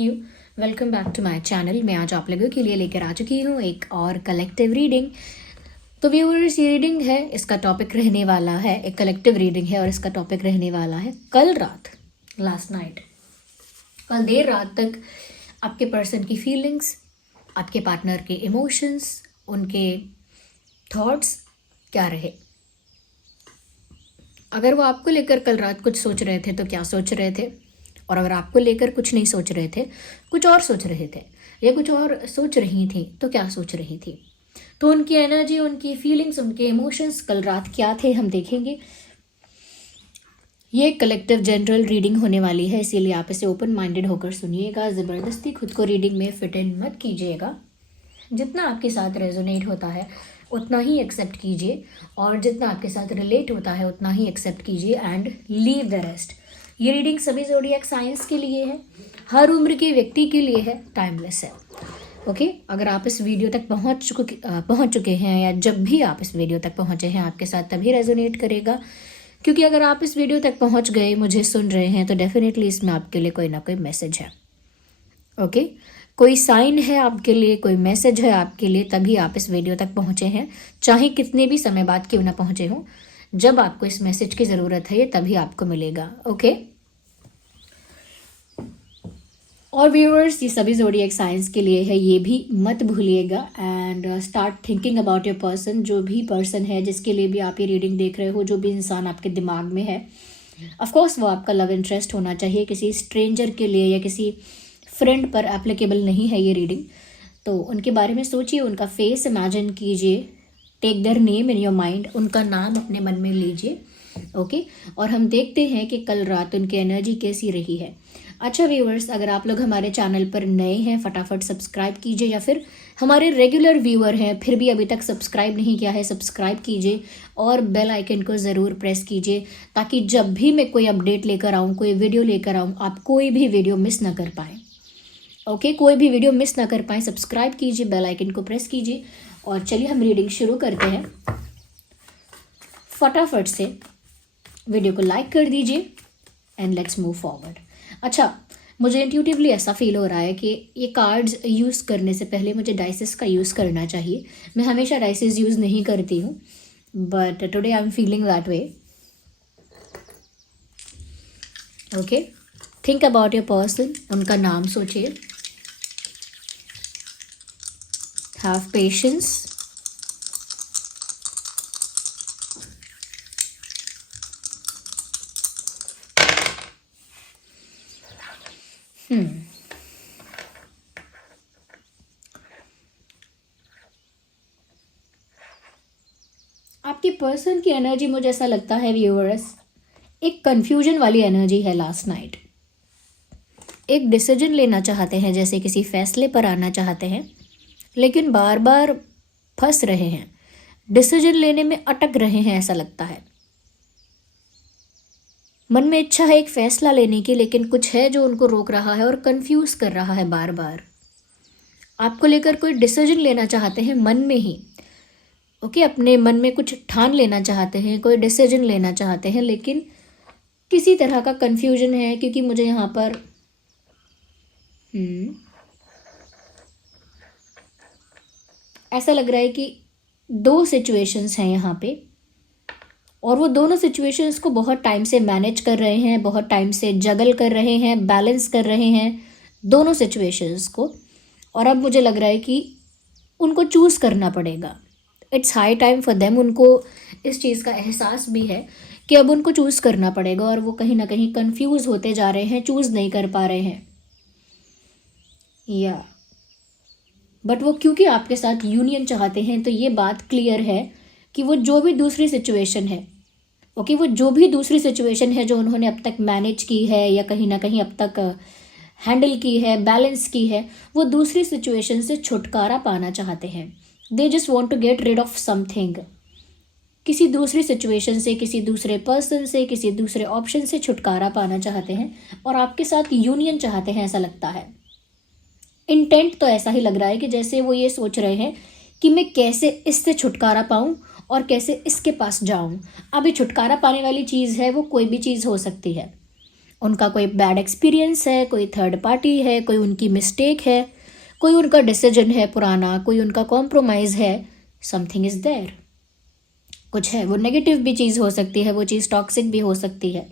You, welcome back to my channel. मैं आज आप लोगों के लिए लेकर आ चुकी हूँ एक और कलेक्टिव रीडिंग। तो व्यूअर्स, ये रीडिंग है, इसका टॉपिक रहने वाला है, एक कलेक्टिव रीडिंग है और इसका टॉपिक रहने वाला है कल रात, लास्ट नाइट। कल देर रात तक आपके पर्सन की फीलिंग्स, आपके पार्टनर के इमोशंस, उनके थॉट्स क्या रहे। अगर वो आपको लेकर कल रात कुछ सोच रहे थे तो क्या सोच रहे थे, और अगर आपको लेकर कुछ नहीं सोच रहे थे, कुछ और सोच रहे थे या कुछ और सोच रही थी तो क्या सोच रही थी। तो उनकी एनर्जी, उनकी फीलिंग्स, उनके इमोशंस कल रात क्या थे, हम देखेंगे। ये कलेक्टिव जनरल रीडिंग होने वाली है, इसीलिए आप इसे ओपन माइंडेड होकर सुनिएगा। ज़बरदस्ती खुद को रीडिंग में फिट इन मत कीजिएगा। जितना आपके साथ रेजोनेट होता है उतना ही एक्सेप्ट कीजिए, और जितना आपके साथ रिलेट होता है उतना ही एक्सेप्ट कीजिए एंड लीव द रेस्ट। ये रीडिंग सभी ज़ोडिएक साइंस के लिए है, हर उम्र के व्यक्ति के लिए है, टाइमलेस है। ओके, अगर आप इस वीडियो तक पहुंच चुके हैं या जब भी आप इस वीडियो तक पहुंचे हैं, आपके साथ तभी रेजोनेट करेगा। क्योंकि अगर आप इस वीडियो तक पहुंच गए, मुझे सुन रहे हैं, तो डेफिनेटली इसमें आपके लिए कोई ना कोई मैसेज है। ओके, कोई साइन है आपके लिए, कोई मैसेज है आपके लिए, तभी आप इस वीडियो तक पहुंचे हैं। चाहे कितने भी समय बाद क्यों ना पहुंचे हों, जब आपको इस मैसेज की ज़रूरत है ये तभी आपको मिलेगा। ओके, और व्यूअर्स, ये सभी ज़ोडिएक साइंस के लिए है, ये भी मत भूलिएगा। And start thinking about your person. जो भी पर्सन है जिसके लिए भी आप ये रीडिंग देख रहे हो, जो भी इंसान आपके दिमाग में है, ऑफकोर्स वो आपका लव इंटरेस्ट होना चाहिए। किसी स्ट्रेंजर के लिए या किसी फ्रेंड पर एप्लीकेबल नहीं है ये रीडिंग। तो उनके बारे में सोचिए, उनका फेस इमेजिन कीजिए, take their name in your mind, उनका नाम अपने मन में लीजिए। ओके, और हम देखते हैं कि कल रात उनकी एनर्जी कैसी रही है। अच्छा व्यूअर्स, अगर आप लोग हमारे चैनल पर नए हैं, फटाफट सब्सक्राइब कीजिए, या फिर हमारे रेगुलर व्यूअर हैं फिर भी अभी तक सब्सक्राइब नहीं किया है, सब्सक्राइब कीजिए और बेल आइकन को ज़रूर प्रेस कीजिए, ताकि जब भी मैं कोई अपडेट लेकर आऊँ, कोई वीडियो लेकर आऊँ, आप कोई भी वीडियो मिस ना कर पाएँ। ओके, कोई भी वीडियो मिस ना कर पाएँ। सब्सक्राइब कीजिए, बेल आइकन को प्रेस कीजिए, और चलिए हम रीडिंग शुरू करते हैं। फटाफट से वीडियो को लाइक कर दीजिए एंड लेट्स मूव फॉरवर्ड। अच्छा, मुझे इंट्यूटिवली ऐसा फील हो रहा है कि ये कार्ड्स यूज़ करने से पहले मुझे डाइसेस का यूज़ करना चाहिए। मैं हमेशा डाइसेस यूज़ नहीं करती हूँ, but today I am feeling that way. Okay, think about your person, उनका नाम सोचिए। Have patience. आपके पर्सन की एनर्जी, मुझे ऐसा लगता है व्यूअर्स, एक कंफ्यूजन वाली एनर्जी है। लास्ट नाइट एक डिसीजन लेना चाहते हैं, जैसे किसी फैसले पर आना चाहते हैं, लेकिन बार बार फंस रहे हैं, डिसीजन लेने में अटक रहे हैं, ऐसा लगता है। मन में इच्छा है एक फैसला लेने की, लेकिन कुछ है जो उनको रोक रहा है और कंफ्यूज कर रहा है बार बार। आपको लेकर कोई डिसीजन लेना चाहते हैं मन में ही। ओके, अपने मन में कुछ ठान लेना चाहते हैं, कोई डिसीजन लेना चाहते हैं, लेकिन किसी तरह का कंफ्यूजन है। क्योंकि मुझे यहाँ पर ऐसा लग रहा है कि दो सिचुएशंस हैं यहाँ पे, और वो दोनों सिचुएशंस को बहुत टाइम से मैनेज कर रहे हैं, बहुत टाइम से जगल कर रहे हैं, बैलेंस कर रहे हैं दोनों सिचुएशंस को। और अब मुझे लग रहा है कि उनको चूज़ करना पड़ेगा। It's high time for them. उनको इस चीज़ का एहसास भी है कि अब उनको चूज़ करना पड़ेगा, और वो कहीं ना कहीं कंफ्यूज होते जा रहे हैं, चूज़ नहीं कर पा रहे हैं। या बट वो क्योंकि आपके साथ यूनियन चाहते हैं, तो ये बात क्लियर है कि वो जो भी दूसरी सिचुएशन है, ओके, वो जो भी दूसरी सिचुएशन है जो उन्होंने अब तक मैनेज की है या कहीं ना कहीं अब तक हैंडल की है, बैलेंस की है, वो दूसरी सिचुएशन से छुटकारा पाना चाहते हैं। They just want to get rid of something. किसी दूसरी सिचुएशन से, किसी दूसरे पर्सन से, किसी दूसरे ऑप्शन से छुटकारा पाना चाहते हैं, और आपके साथ यूनियन चाहते हैं, ऐसा लगता है। इंटेंट तो ऐसा ही लग रहा है कि जैसे वो ये सोच रहे हैं कि मैं कैसे इससे छुटकारा पाऊं और कैसे इसके पास जाऊं। अभी छुटकारा पाने वाली चीज़ है, वो कोई भी चीज़ हो सकती है। उनका कोई बैड एक्सपीरियंस है, कोई थर्ड पार्टी है, कोई उनकी मिस्टेक है, कोई उनका डिसीजन है पुराना, कोई उनका कॉम्प्रोमाइज़ है, समथिंग इज़ देयर। कुछ है, वो नेगेटिव भी चीज़ हो सकती है, वो चीज़ टॉक्सिक भी हो सकती है,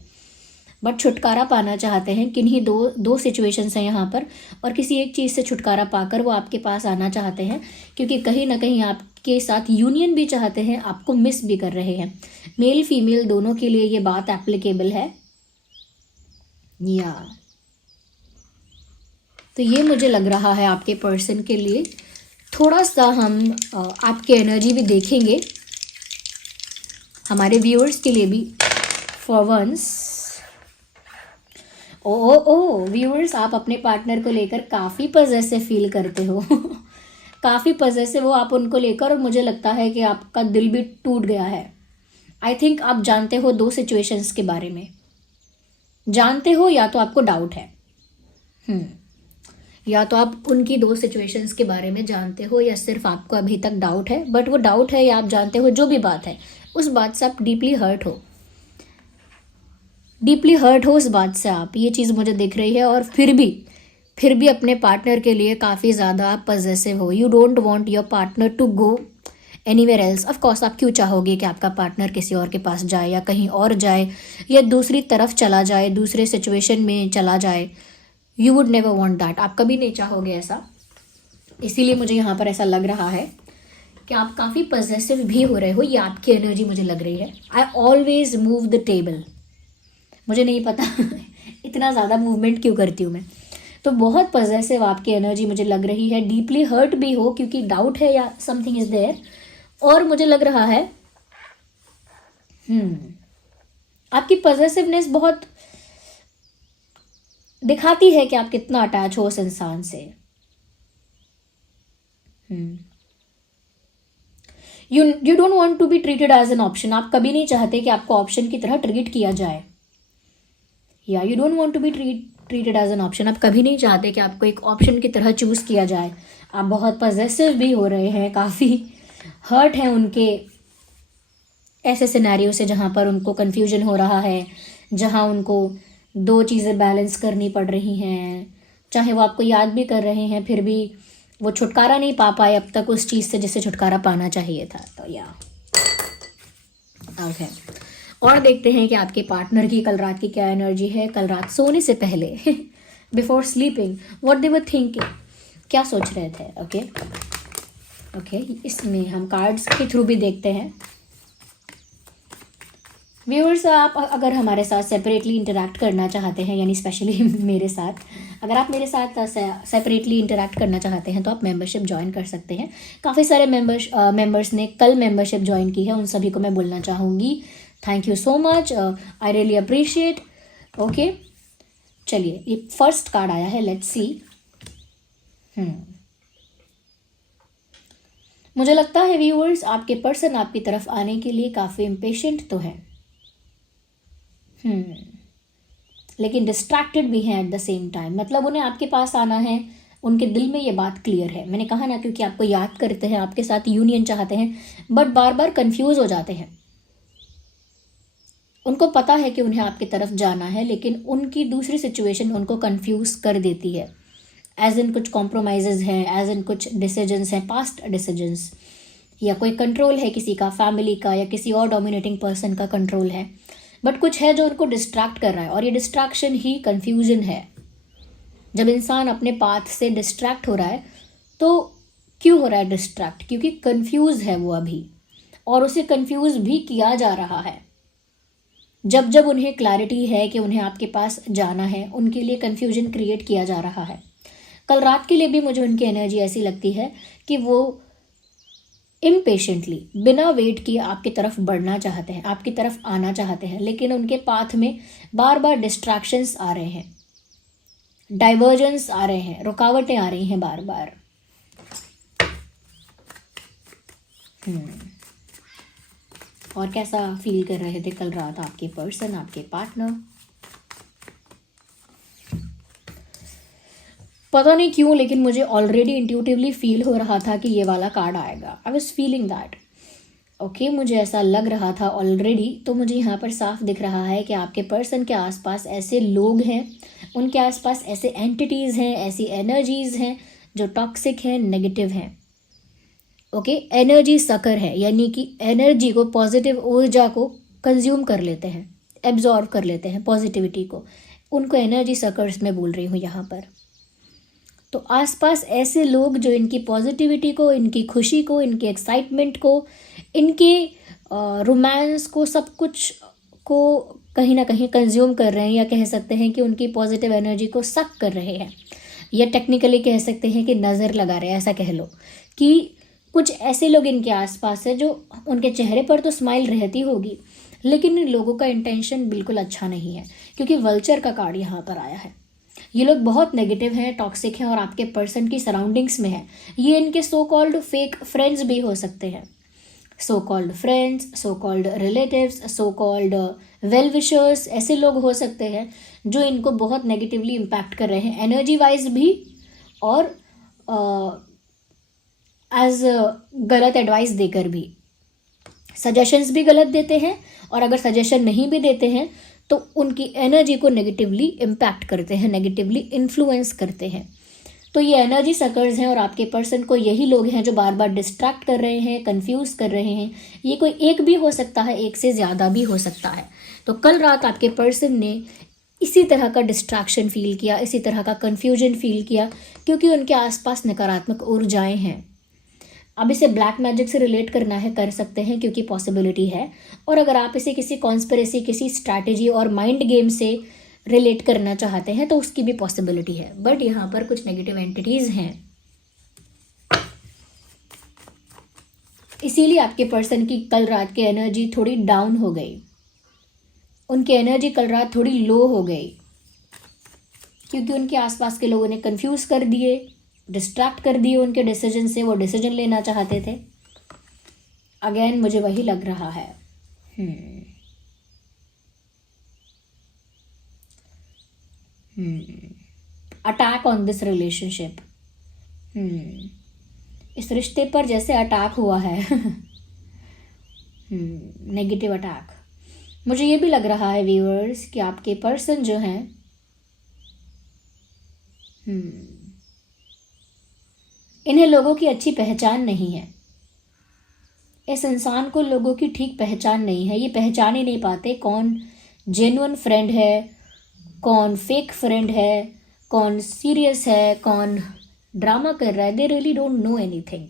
बट छुटकारा पाना चाहते हैं। किन्हीं दो सिचुएशंस हैं यहाँ पर, और किसी एक चीज़ से छुटकारा पाकर वो आपके पास आना चाहते हैं, क्योंकि कहीं ना कहीं आपके साथ यूनियन भी चाहते हैं, आपको मिस भी कर रहे हैं। मेल फीमेल दोनों के लिए ये बात एप्लीकेबल है। या तो ये मुझे लग रहा है आपके पर्सन के लिए। थोड़ा सा हम आपके एनर्जी भी देखेंगे हमारे व्यूअर्स के लिए भी फॉर वंस। ओ व्यूअर्स, आप अपने पार्टनर को लेकर काफ़ी पजेसिव फील करते हो काफ़ी पजेसिव हो आप उनको लेकर, और मुझे लगता है कि आपका दिल भी टूट गया है। आई थिंक आप जानते हो दो सिचुएशंस के बारे में, जानते हो या तो आपको डाउट है। या तो आप उनकी दो सिचुएशंस के बारे में जानते हो, या सिर्फ आपको अभी तक डाउट है। बट वो डाउट है या आप जानते हो, जो भी बात है, उस बात से आप डीपली हर्ट हो, उस बात से आप, ये चीज़ मुझे दिख रही है। और फिर भी अपने पार्टनर के लिए काफ़ी ज़्यादा आप पजेसिव हो। You don't want your partner to go anywhere else. Of course आप क्यों चाहोगे कि आपका पार्टनर किसी और के पास जाए, या कहीं और जाए, या दूसरी तरफ चला जाए, दूसरे सिचुएशन में चला जाए। You would never want that, आप कभी नहीं चाहोगे ऐसा। इसीलिए मुझे यहाँ पर ऐसा लग रहा है कि आप काफ़ी पजेसिव भी हो रहे हो, ये आपकी एनर्जी मुझे लग रही है। I always move the table, मुझे नहीं पता इतना ज़्यादा मूवमेंट क्यों करती हूँ मैं। तो बहुत पजेसिव आपकी एनर्जी मुझे लग रही है। डीपली हर्ट भी हो, क्योंकि डाउट है या समथिंग इज देयर। और मुझे लग रहा है आपकी पजेसिवनेस बहुत दिखाती है कि आप कितना अटैच हो उस इंसान से। You don't want to be treated as an option, आप कभी नहीं चाहते कि आपको ऑप्शन की तरह ट्रीट किया जाए। या you don't want to be treated as an option, आप कभी नहीं चाहते कि आपको एक ऑप्शन की तरह चूज किया जाए। आप बहुत पजेसिव भी हो रहे हैं, काफ़ी हर्ट हैं उनके ऐसे सिनेरियो से जहाँ पर उनको कन्फ्यूजन हो रहा है, जहाँ उनको दो चीज़ें बैलेंस करनी पड़ रही हैं। चाहे वो आपको याद भी कर रहे हैं, फिर भी वो छुटकारा नहीं पा पाए अब तक उस चीज़ से जिससे छुटकारा पाना चाहिए था। तो या ओके, और देखते हैं कि आपके पार्टनर की कल रात की क्या एनर्जी है। कल रात सोने से पहले before sleeping what they were thinking, क्या सोच रहे थे। ओके, इसमें हम कार्ड्स के थ्रू भी देखते हैं। व्यूअर्स, आप अगर हमारे साथ सेपरेटली इंटरैक्ट करना चाहते हैं, यानी स्पेशली मेरे साथ, अगर आप मेरे साथ सेपरेटली इंटरैक्ट करना चाहते हैं तो आप मेंबरशिप ज्वाइन कर सकते हैं। काफ़ी सारे मेंबर्स ने कल मेंबरशिप ज्वाइन की है, उन सभी को मैं बोलना चाहूँगी thank you so much, I really appreciate. Okay, चलिए ये फर्स्ट कार्ड आया है, लेट्स सी। मुझे लगता है व्यूअर्स, आपके पर्सन आपकी तरफ आने के लिए काफ़ी इम्पेशेंट तो है, लेकिन डिस्ट्रैक्टेड भी हैं एट द सेम टाइम। मतलब उन्हें आपके पास आना है, उनके दिल में ये बात क्लियर है। मैंने कहा ना, क्योंकि आपको याद करते हैं, आपके साथ यूनियन चाहते हैं, बट बार बार कंफ्यूज हो जाते हैं। उनको पता है कि उन्हें आपकी तरफ जाना है, लेकिन उनकी दूसरी सिचुएशन उनको कंफ्यूज कर देती है। एज इन कुछ कॉम्प्रोमाइजेज हैं, एज इन कुछ डिसीजंस हैं, पास्ट डिसीजंस, या कोई कंट्रोल है किसी का, फैमिली का, या किसी और डोमिनेटिंग पर्सन का कंट्रोल है। बट कुछ है जो उनको डिस्ट्रैक्ट कर रहा है, और ये डिस्ट्रैक्शन ही कंफ्यूजन है। जब इंसान अपने पाथ से डिस्ट्रैक्ट हो रहा है, तो क्यों हो रहा है डिस्ट्रैक्ट? क्योंकि कंफ्यूज है वो अभी, और उसे कंफ्यूज भी किया जा रहा है। जब जब उन्हें क्लैरिटी है कि उन्हें आपके पास जाना है, उनके लिए कंफ्यूजन क्रिएट किया जा रहा है। कल रात के लिए भी मुझे उनकी एनर्जी ऐसी लगती है कि वो इम्पेशेंटली, बिना वेट किए आपकी तरफ बढ़ना चाहते हैं, आपकी तरफ आना चाहते हैं, लेकिन उनके पाथ में बार बार डिस्ट्रैक्शंस आ रहे हैं, डाइवर्जेंस आ रहे हैं, रुकावटें आ रही हैं बार बार। और कैसा फील कर रहे थे कल रात आपके पर्सन, आपके पार्टनर? पता नहीं क्यों, लेकिन मुझे ऑलरेडी इंट्यूटिवली फील हो रहा था कि ये वाला कार्ड आएगा। I was feeling that okay, मुझे ऐसा लग रहा था ऑलरेडी, तो मुझे यहाँ पर साफ दिख रहा है कि आपके पर्सन के आसपास ऐसे लोग हैं, उनके आसपास ऐसे एंटिटीज़ हैं, ऐसी एनर्जीज़ हैं जो टॉक्सिक हैं, नेगेटिव हैं। ओके, एनर्जी सकर है, यानी कि एनर्जी को, पॉजिटिव ऊर्जा को कंज्यूम कर लेते हैं, एब्जॉर्व कर लेते हैं पॉजिटिविटी को। उनको एनर्जी सकर्स में बोल रही हूँ यहाँ पर। तो आसपास ऐसे लोग जो इनकी पॉजिटिविटी को, इनकी खुशी को, इनकी एक्साइटमेंट को, इनके रोमांस को, सब कुछ को कहीं ना कहीं कंज्यूम कर रहे हैं, या कह सकते हैं कि उनकी पॉजिटिव एनर्जी को सक कर रहे हैं, या टेक्निकली कह सकते हैं कि नज़र लगा रहे हैं। ऐसा कह लो कि कुछ ऐसे लोग इनके आसपास है जो, उनके चेहरे पर तो स्माइल रहती होगी, लेकिन इन लोगों का इंटेंशन बिल्कुल अच्छा नहीं है, क्योंकि वल्चर का कार्ड यहाँ पर आया है। ये लोग बहुत नेगेटिव हैं, टॉक्सिक हैं, और आपके पर्सन की सराउंडिंग्स में है। ये इनके सो कॉल्ड फेक फ्रेंड्स भी हो सकते हैं, so called friends, so called relatives, so called well wishers. ऐसे लोग हो सकते हैं जो इनको बहुत नेगेटिवली इम्पैक्ट कर रहे हैं, एनर्जी वाइज भी, और एज गलत एडवाइस देकर भी, सजेशंस भी गलत देते हैं, और अगर सजेशन नहीं भी देते हैं तो उनकी एनर्जी को नेगेटिवली इम्पैक्ट करते हैं, नेगेटिवली इन्फ्लुएंस करते हैं। तो ये एनर्जी सकर्स हैं, और आपके पर्सन को यही लोग हैं जो बार बार डिस्ट्रैक्ट कर रहे हैं, कंफ्यूज कर रहे हैं। ये कोई एक भी हो सकता है, एक से ज़्यादा भी हो सकता है। तो कल रात आपके पर्सन ने इसी तरह का डिस्ट्रैक्शन फील किया, इसी तरह का कन्फ्यूजन फील किया, क्योंकि उनके आसपास नकारात्मक ऊर्जाएं हैं। अब इसे ब्लैक मैजिक से रिलेट करना है, कर सकते हैं, क्योंकि पॉसिबिलिटी है। और अगर आप इसे किसी कॉन्स्पिरेसी, किसी स्ट्रैटेजी और माइंड गेम से रिलेट करना चाहते हैं तो उसकी भी पॉसिबिलिटी है। बट यहाँ पर कुछ नेगेटिव एंटिटीज़ हैं, इसीलिए आपके पर्सन की कल रात की एनर्जी थोड़ी डाउन हो गई, उनकी एनर्जी कल रात थोड़ी लो हो गई, क्योंकि उनके आसपास के लोगों ने कंफ्यूज कर दिए, डिस्ट्रैक्ट कर दिए उनके डिसीजन से। वो डिसीजन लेना चाहते थे। अगेन मुझे वही लग रहा है। Attack on this relationship. इस रिश्ते पर जैसे अटैक हुआ है, नेगेटिव अटैक। मुझे ये भी लग रहा है व्यूअर्स कि आपके पर्सन जो हैं, इन्हें लोगों की अच्छी पहचान नहीं है। इस इंसान को लोगों की ठीक पहचान नहीं है। ये पहचान ही नहीं पाते कौन जेन्युइन फ्रेंड है, कौन फेक फ्रेंड है, कौन सीरियस है, कौन ड्रामा कर रहा है। They really don't know anything.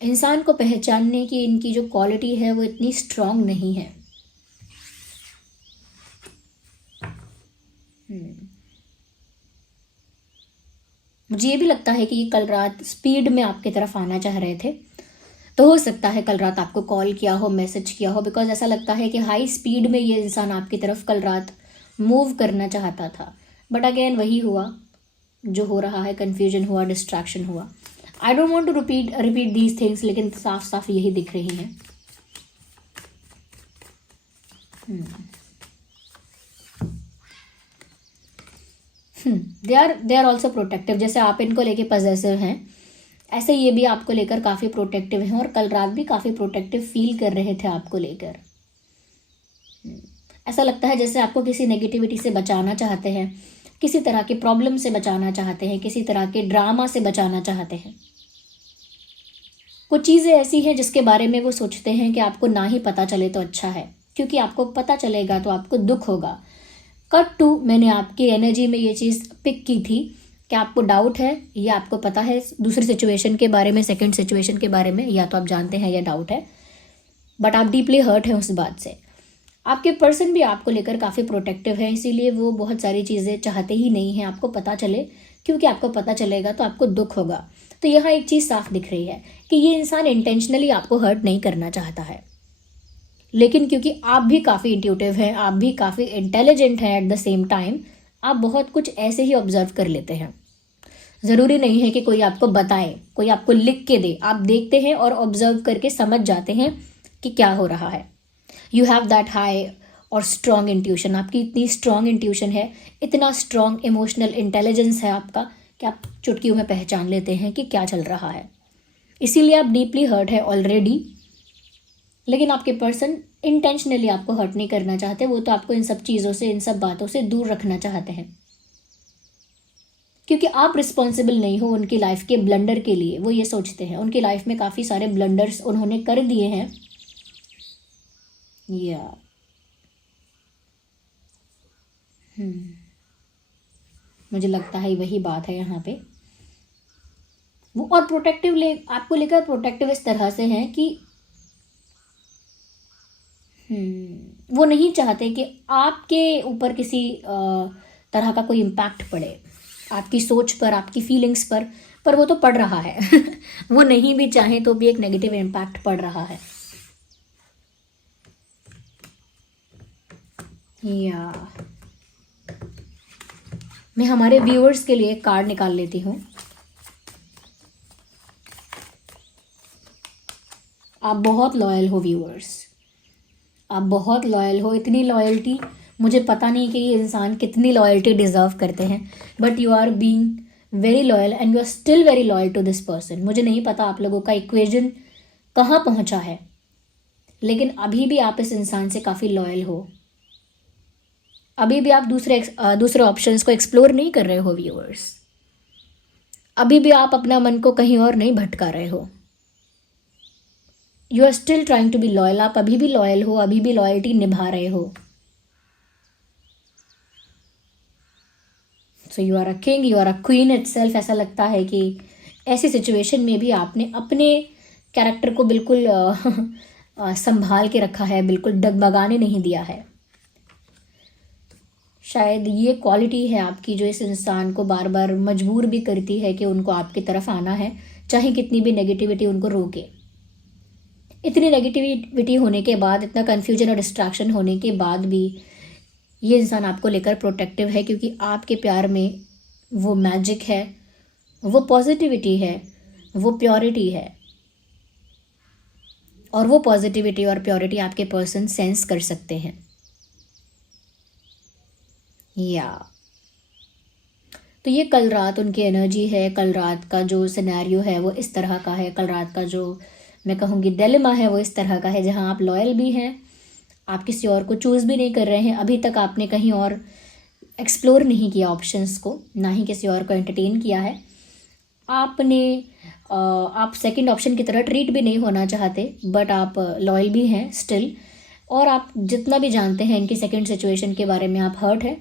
इंसान को पहचानने की इनकी जो क्वालिटी है वो इतनी स्ट्रांग नहीं है। मुझे ये भी लगता है कि ये कल रात स्पीड में आपकी तरफ आना चाह रहे थे, तो हो सकता है कल रात आपको कॉल किया हो, मैसेज किया हो, बिकॉज ऐसा लगता है कि हाई स्पीड में ये इंसान आपकी तरफ कल रात मूव करना चाहता था। बट अगेन वही हुआ जो हो रहा है, कन्फ्यूजन हुआ, डिस्ट्रैक्शन हुआ। I don't want to repeat these things, लेकिन साफ साफ यही दिख रही हैं। They are also protective. जैसे आप इनको लेके पजेसिव हैं, ऐसे ये भी आपको लेकर काफ़ी प्रोटेक्टिव हैं, और कल रात भी काफ़ी प्रोटेक्टिव फील कर रहे थे आपको लेकर। ऐसा लगता है जैसे आपको किसी नेगेटिविटी से बचाना चाहते हैं, किसी तरह के प्रॉब्लम से बचाना चाहते हैं, किसी तरह के ड्रामा से बचाना चाहते हैं। कुछ चीज़ें ऐसी हैं जिसके बारे में वो सोचते हैं कि आपको ना ही पता चले तो अच्छा है, क्योंकि आपको पता चलेगा तो आपको दुख होगा। कट टू, मैंने आपकी एनर्जी में ये चीज़ पिक की थी कि आपको डाउट है, या आपको पता है दूसरी सिचुएशन के बारे में, सेकंड सिचुएशन के बारे में, या तो आप जानते हैं या डाउट है, बट आप डीपली हर्ट हैं उस बात से। आपके पर्सन भी आपको लेकर काफ़ी प्रोटेक्टिव है, इसीलिए वो बहुत सारी चीज़ें चाहते ही नहीं हैं आपको पता चले, क्योंकि आपको पता चलेगा तो आपको दुख होगा। तो यहाँ एक चीज़ साफ दिख रही है कि ये इंसान इंटेंशनली आपको हर्ट नहीं करना चाहता है, लेकिन क्योंकि आप भी काफ़ी इंट्यूटिव हैं, आप भी काफ़ी इंटेलिजेंट हैं एट द सेम टाइम, आप बहुत कुछ ऐसे ही ऑब्जर्व कर लेते हैं। ज़रूरी नहीं है कि कोई आपको बताए, कोई आपको लिख के दे, आप देखते हैं और ऑब्जर्व करके समझ जाते हैं कि क्या हो रहा है। यू हैव दैट हाई और स्ट्रॉन्ग इंट्यूशन। आपकी इतनी स्ट्रॉन्ग इंट्यूशन है, इतना स्ट्रॉन्ग इमोशनल इंटेलिजेंस है आपका, कि आप चुटकियों में पहचान लेते हैं कि क्या चल रहा है। इसीलिए आप डीपली हर्ट है ऑलरेडी, लेकिन आपके पर्सन इंटेंशनली आपको हर्ट नहीं करना चाहते, वो तो आपको इन सब चीज़ों से, इन सब बातों से दूर रखना चाहते हैं, क्योंकि आप रिस्पॉन्सिबल नहीं हो उनकी लाइफ के ब्लंडर के लिए। वो ये सोचते हैं उनकी लाइफ में काफ़ी सारे ब्लंडर्स उन्होंने कर दिए हैं। या मुझे लगता है वही बात है यहाँ पे। वो और प्रोटेक्टिव आपको लेकर प्रोटेक्टिव इस तरह से हैं कि वो नहीं चाहते कि आपके ऊपर किसी तरह का कोई इम्पैक्ट पड़े, आपकी सोच पर, आपकी फीलिंग्स पर वो तो पड़ रहा है वो नहीं भी चाहें तो भी एक नेगेटिव इम्पैक्ट पड़ रहा है। या मैं हमारे व्यूअर्स के लिए एक कार्ड निकाल लेती हूँ। आप बहुत लॉयल हो व्यूअर्स, आप बहुत लॉयल हो। इतनी लॉयल्टी, मुझे पता नहीं कि ये इंसान कितनी लॉयल्टी डिजर्व करते हैं, but you are being very loyal and you are still very loyal to this person. मुझे नहीं पता आप लोगों का इक्वेजन कहाँ पहुँचा है, लेकिन अभी भी आप इस इंसान से काफ़ी लॉयल हो। अभी भी आप दूसरे ऑप्शंस को एक्सप्लोर नहीं कर रहे हो व्यूअर्स। अभी भी आप अपना मन को कहीं और नहीं भटका रहे हो। You are still trying to be loyal. आप अभी भी लॉयल हो, अभी भी लॉयल्टी निभा रहे हो। So you are a king, you are a queen itself. ऐसा लगता है कि ऐसी सिचुएशन में भी आपने अपने कैरेक्टर को बिल्कुल संभाल के रखा है, बिल्कुल डगमगाने नहीं दिया है। शायद ये क्वालिटी है आपकी जो इस इंसान को बार बार मजबूर भी करती है कि उनको आपकी तरफ आना है, चाहे कितनी भी नेगेटिविटी उनको रोके। इतनी नेगेटिविटी होने के बाद, इतना कन्फ्यूजन और डिस्ट्रैक्शन होने के बाद भी ये इंसान आपको लेकर प्रोटेक्टिव है, क्योंकि आपके प्यार में वो मैजिक है, वो पॉजिटिविटी है, वो प्योरिटी है। और वो पॉजिटिविटी और प्योरिटी आपके पर्सन सेंस कर सकते हैं। या तो ये कल रात उनकी एनर्जी है, कल रात का जो सिनेरियो है वो इस तरह का है, कल रात का जो मैं कहूँगी डिलेमा है वो इस तरह का है, जहाँ आप लॉयल भी हैं, आप किसी और को चूज़ भी नहीं कर रहे हैं। अभी तक आपने कहीं और एक्सप्लोर नहीं किया ऑप्शंस को, ना ही किसी और को एंटरटेन किया है। आप सेकंड ऑप्शन की तरह ट्रीट भी नहीं होना चाहते, बट आप लॉयल भी हैं स्टिल। और आप जितना भी जानते हैं इनकी सेकंड सिचुएशन के बारे में, आप हर्ट है,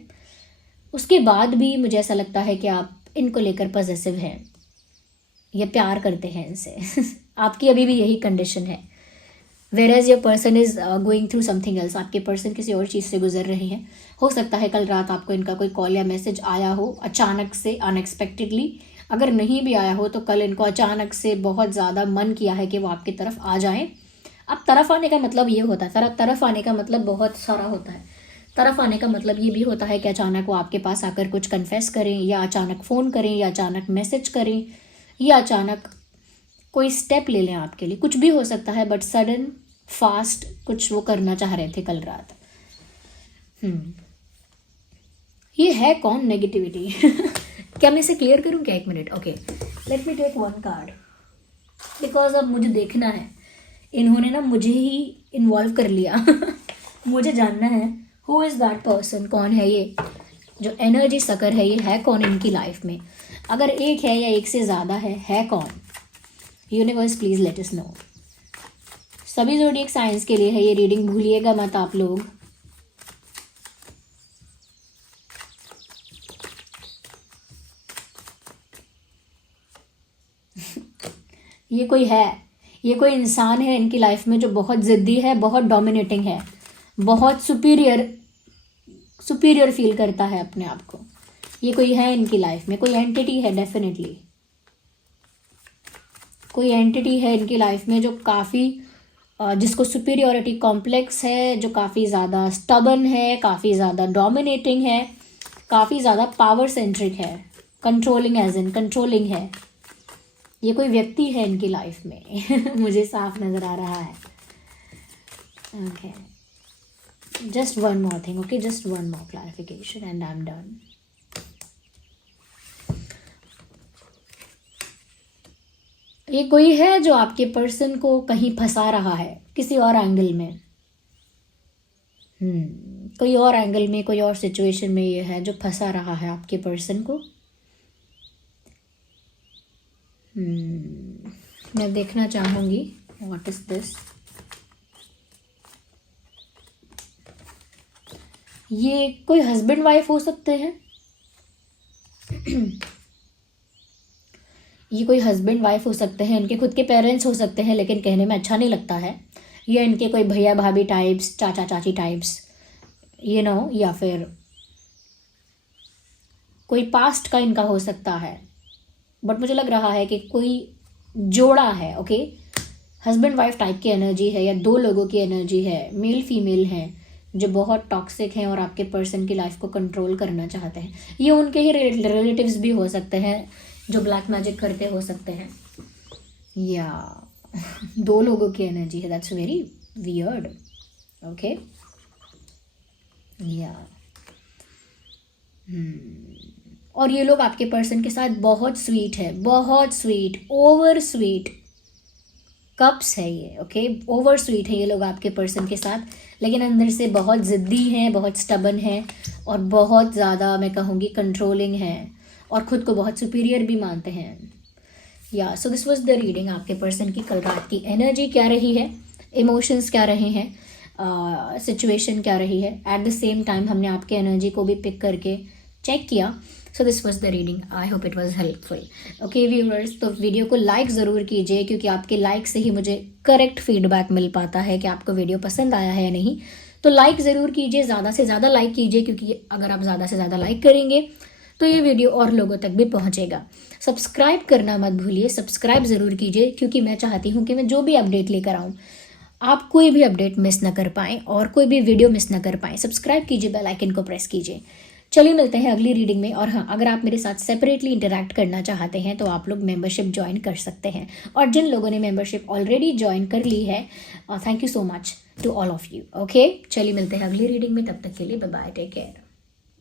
उसके बाद भी मुझे ऐसा लगता है कि आप इनको लेकर पॉजिटिव हैं, ये प्यार करते हैं इनसे आपकी अभी भी यही कंडीशन है। Whereas your person is going through something else. आपके पर्सन किसी और चीज़ से गुजर रहे हैं। हो सकता है कल रात आपको इनका कोई कॉल या मैसेज आया हो अचानक से, अनएक्सपेक्टेडली। अगर नहीं भी आया हो तो कल इनको अचानक से बहुत ज़्यादा मन किया है कि वो आपकी तरफ आ जाएं। अब तरफ आने का मतलब ये होता है, तरफ आने का मतलब बहुत सारा होता है। तरफ आने का मतलब ये भी होता है कि अचानक वो आपके पास आकर कुछ कन्फेस करें, या अचानक फ़ोन करें, या अचानक मैसेज करें, या अचानक कोई स्टेप ले लें आपके लिए। कुछ भी हो सकता है, बट सडन फास्ट कुछ वो करना चाह रहे थे कल रात। ये है कौन नेगेटिविटी क्या मैं इसे क्लियर करूं क्या? 1 minute. Okay, let me take 1 card, because अब मुझे देखना है। इन्होंने ना मुझे ही इन्वॉल्व कर लिया मुझे जानना है हु इज़ दैट पर्सन। कौन है ये जो एनर्जी सकर है? ये है कौन इनकी लाइफ में? अगर एक है या एक से ज़्यादा है कौन? Universe please let us know. सभी ज़ोडिएक साइंस के लिए है ये रीडिंग, भूलिएगा मत आप लोग। ये कोई है, ये कोई इंसान है इनकी लाइफ में जो बहुत ज़िद्दी है, बहुत डोमिनेटिंग है, बहुत सुपीरियर फील करता है अपने आप को। ये कोई है इनकी लाइफ में, कोई एंटिटी है, डेफिनेटली कोई एंटिटी है इनकी लाइफ में जो काफ़ी जिसको सुपीरियोरिटी कॉम्प्लेक्स है, जो काफ़ी ज़्यादा स्टबन है, काफ़ी ज़्यादा डोमिनेटिंग है, काफ़ी ज़्यादा पावर सेंट्रिक है, कंट्रोलिंग एज इन कंट्रोलिंग है। ये कोई व्यक्ति है इनकी लाइफ में मुझे साफ नज़र आ रहा है। Okay, just one more thing, okay, just one more clarification and I am done. ये कोई है जो आपके पर्सन को कहीं फंसा रहा है किसी और एंगल में। कोई और एंगल में, कोई और सिचुएशन में ये है जो फंसा रहा है आपके पर्सन को। मैं देखना चाहूंगी व्हाट इज दिस। ये कोई हस्बैंड वाइफ हो सकते हैं। ये कोई हस्बैंड वाइफ हो सकते हैं, इनके खुद के पेरेंट्स हो सकते हैं, लेकिन कहने में अच्छा नहीं लगता है। या इनके कोई भैया भाभी टाइप्स, चाचा चाची टाइप्स, या फिर कोई पास्ट का इनका हो सकता है। बट मुझे लग रहा है कि कोई जोड़ा है। ओके, हस्बैंड वाइफ टाइप की एनर्जी है या दो लोगों की एनर्जी है, मेल फीमेल हैं, जो बहुत टॉक्सिक हैं और आपके पर्सन की लाइफ को कंट्रोल करना चाहते हैं। ये उनके ही रिलेटिव्स भी हो सकते हैं जो ब्लैक मैजिक करते हो सकते हैं, या दो लोगों की एनर्जी है। That's very weird. ओके, या और ये लोग आपके पर्सन के साथ बहुत स्वीट है, बहुत स्वीट, ओवर स्वीट कप्स है ये। ओके, ओवर स्वीट है ये लोग आपके पर्सन के साथ, लेकिन अंदर से बहुत ज़िद्दी हैं, बहुत स्टबन हैं और बहुत ज़्यादा मैं कहूँगी कंट्रोलिंग हैं और ख़ुद को बहुत सुपीरियर भी मानते हैं। या so this was the reading. आपके पर्सन की कल रात की एनर्जी क्या रही है, इमोशंस क्या रहे हैं, सिचुएशन क्या रही है। एट द सेम टाइम हमने आपके एनर्जी को भी पिक करके चेक किया। So this was the reading. I hope it was helpful. Okay viewers, तो वीडियो को लाइक ज़रूर कीजिए, क्योंकि आपके लाइक से ही मुझे करेक्ट फीडबैक मिल पाता है कि आपको वीडियो पसंद आया है या नहीं। तो लाइक ज़रूर कीजिए, ज़्यादा से ज़्यादा लाइक कीजिए, क्योंकि अगर आप ज़्यादा से ज़्यादा लाइक करेंगे तो ये वीडियो और लोगों तक भी पहुँचेगा। सब्सक्राइब करना मत भूलिए, सब्सक्राइब ज़रूर कीजिए, क्योंकि मैं चाहती हूँ कि मैं जो भी अपडेट लेकर आऊँ आप कोई भी अपडेट मिस ना कर पाएँ और कोई भी वीडियो मिस ना कर पाएँ। सब्सक्राइब कीजिए, बेल आइकन को प्रेस कीजिए। चलिए मिलते हैं अगली रीडिंग में। और हाँ, अगर आप मेरे साथ सेपरेटली इंटरैक्ट करना चाहते हैं तो आप लोग मेंबरशिप ज्वाइन कर सकते हैं। और जिन लोगों ने मेंबरशिप ऑलरेडी ज्वाइन कर ली है, thank you so much to all of you. Okay, चलिए मिलते हैं अगली रीडिंग में। तब तक के लिए बाय बाय, टेक केयर।